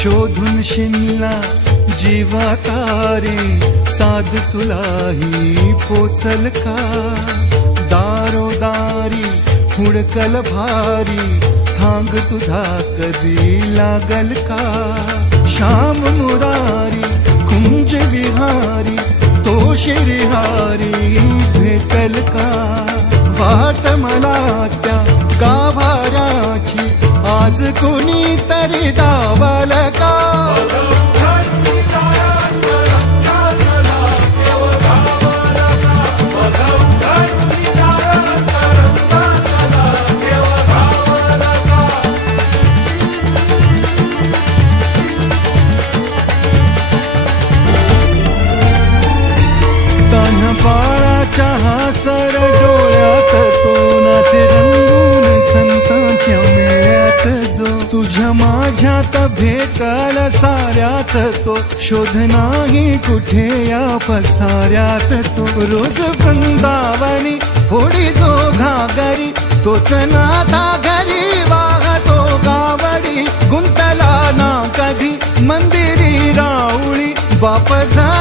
शोधुन शिमला जीवाकारी साध तुलाही पोचल का दारो दारी हुडकल भारी थांग तुझा कधी लागल का श्याम मुरारी कुंज विहारी तो शिरिहारी भेटल का वाट मला त्या गाभाराची आज कोणी कान्हपाळा चहा सर डोळ्यात तो नाचे रंगून संतांच्या मेळ्यात जो तुझ्या माझ्यात भेटल साऱ्यात तो शोध नाही कुठे या तो रोज वृंदावनी होडी जो घागरी तोच नाथा घरी वाहतो गावडी गुंतला ना कधी मंदिरी राऊळी बाप